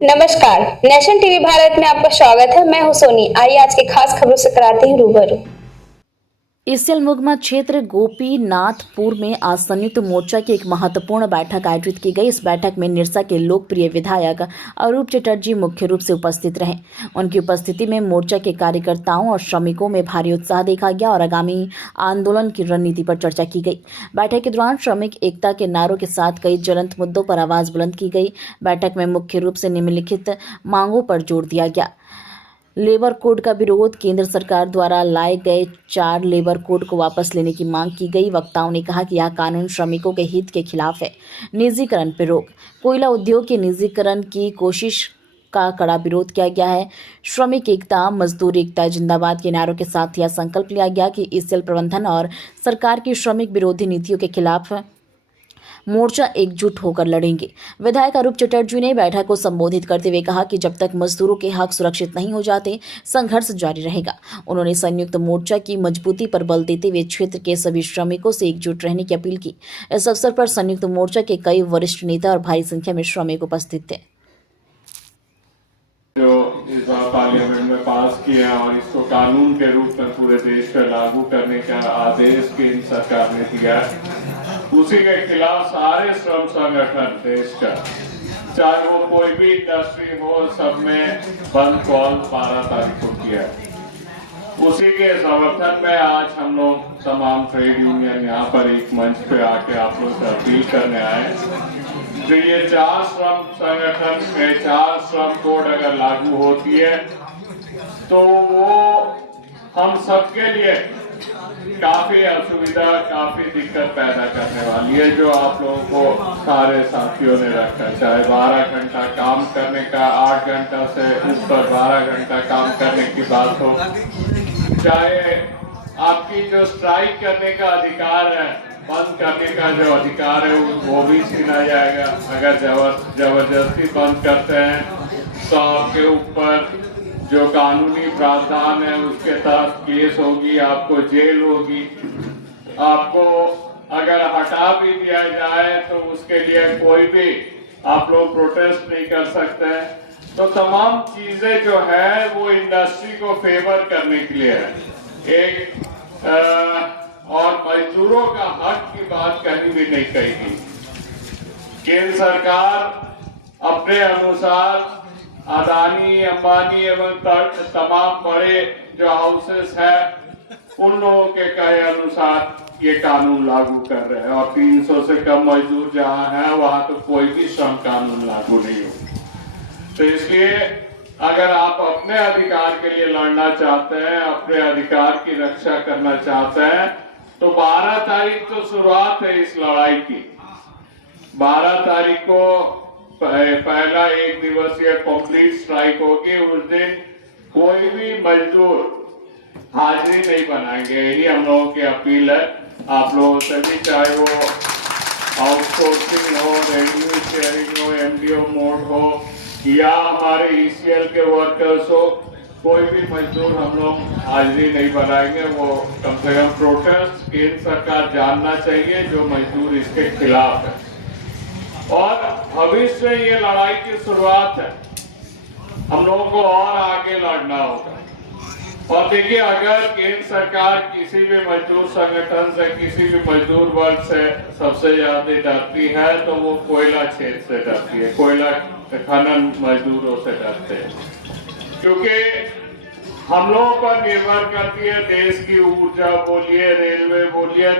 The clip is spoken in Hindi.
नमस्कार। नेशन टीवी भारत में आपका स्वागत है। मैं हूं सोनी। आइए आज के खास खबरों से कराते हैं रूबरू। ईसीएल मुगमा क्षेत्र गोपीनाथपुर में आज संयुक्त मोर्चा की एक महत्वपूर्ण बैठक आयोजित की गई। इस बैठक में निरसा के लोकप्रिय विधायक अरूप चटर्जी मुख्य रूप से उपस्थित रहे। उनकी उपस्थिति में मोर्चा के कार्यकर्ताओं और श्रमिकों में भारी उत्साह देखा गया और आगामी आंदोलन की रणनीति पर चर्चा की गई। बैठक के दौरान श्रमिक एकता के नारों के साथ कई ज्वलंत मुद्दों पर आवाज बुलंद की गई। बैठक में मुख्य रूप से निम्नलिखित मांगों पर जोर दिया गया। लेबर कोड का विरोध, केंद्र सरकार द्वारा लाए गए 4 लेबर कोड को वापस लेने की मांग की गई। वक्ताओं ने कहा कि यह कानून श्रमिकों के हित के खिलाफ है। निजीकरण पर रोक, कोयला उद्योग के निजीकरण की कोशिश का कड़ा विरोध किया गया है। श्रमिक एकता, मजदूर एकता जिंदाबाद के नारों के साथ यह संकल्प लिया गया कि ईसीएल प्रबंधन और सरकार की श्रमिक विरोधी नीतियों के खिलाफ मोर्चा एकजुट होकर लड़ेंगे। विधायक अरूप चटर्जी ने बैठक को संबोधित करते हुए कहा कि जब तक मजदूरों के हक सुरक्षित नहीं हो जाते, संघर्ष जारी रहेगा। उन्होंने संयुक्त मोर्चा की मजबूती पर बल देते हुए क्षेत्र के सभी श्रमिकों से एकजुट रहने की अपील की। इस अवसर पर संयुक्त मोर्चा के कई वरिष्ठ नेता और भारी संख्या में श्रमिक उपस्थित थे। जो इस बार पार्लियामेंट में पास किया और इसको कानून के रूप में पूरे देश पर लागू करने का आदेश केंद्र सरकार ने दिया, उसी के खिलाफ सारे श्रम संगठन देश का, चाहे वो कोई भी इंडस्ट्री हो, सब में बंद कॉल 12 तारीख को किया। उसी के समर्थन में आज हम लोग तमाम ट्रेड यूनियन यहाँ पर एक मंच पे आके आप लोग से अपील करने आए। जो ये 4 श्रम संगठन में 4 श्रम कोड अगर लागू होती है तो वो हम सबके लिए काफी असुविधा, काफी दिक्कत पैदा करने वाली है। जो आप लोगों को सारे साथियों ने रखा, चाहे 12 घंटा काम करने का, 8 घंटा से ऊपर 12 घंटा काम करने की बात हो, चाहे आपकी जो स्ट्राइक करने का अधिकार है, बंद करने का जो अधिकार है, वो भी छीना जाएगा। अगर जबरदस्ती बंद करते हैं तो आपके ऊपर जो कानूनी प्रावधान है उसके तहत केस होगी, आपको जेल होगी। आपको अगर हटा भी दिया जाए तो उसके लिए कोई भी आप लोग प्रोटेस्ट नहीं कर सकते हैं। तो तमाम चीजें जो है वो इंडस्ट्री को फेवर करने के लिए है। और मजदूरों का हक की बात कहीं भी नहीं कही गई। केंद्र सरकार अपने अनुसार अदानी, अंबानी एवं तमाम बड़े जो हाउसेस है, उन लोगों के कहे अनुसार ये कानून लागू कर रहे हैं और 300 से कम मजदूर जहां है वहां तो कोई भी श्रम कानून लागू नहीं हो। तो इसलिए अगर आप अपने अधिकार के लिए लड़ना चाहते हैं, अपने अधिकार की रक्षा करना चाहते हैं, तो 12 तारीख तो शुरुआत है इस लड़ाई की। 12 तारीख को पहला 1 दिवसीय कंप्लीट स्ट्राइक होगी। उस दिन कोई भी मजदूर हाजिरी नहीं बनाएंगे। यही हम लोगों की अपील है आप लोगों से भी, चाहे वो आउटसोर्सिंग हो, रेवेन्यू शेयरिंग हो, एमडीओ मोड हो या हमारे ईसीएल के वर्कर्स हो, कोई भी मजदूर हम लोग हाजिरी नहीं बनाएंगे। वो कम से कम प्रोटेस्ट केंद्र सरकार जानना चाहिए जो मजदूर इसके खिलाफ है। और भविष्य में ये लड़ाई की शुरुआत है, हम लोगों को और आगे लड़ना होगा। और देखिए, अगर केंद्र सरकार किसी भी मजदूर संगठन से, किसी भी मजदूर वर्ग से सबसे ज्यादा डरती है तो वो कोयला क्षेत्र से डरती है, कोयला खनन मजदूरों से डरते हैं, क्योंकि हम लोगों पर निर्भर करती है देश की ऊर्जा बोलिए, रेलवे बोलिए।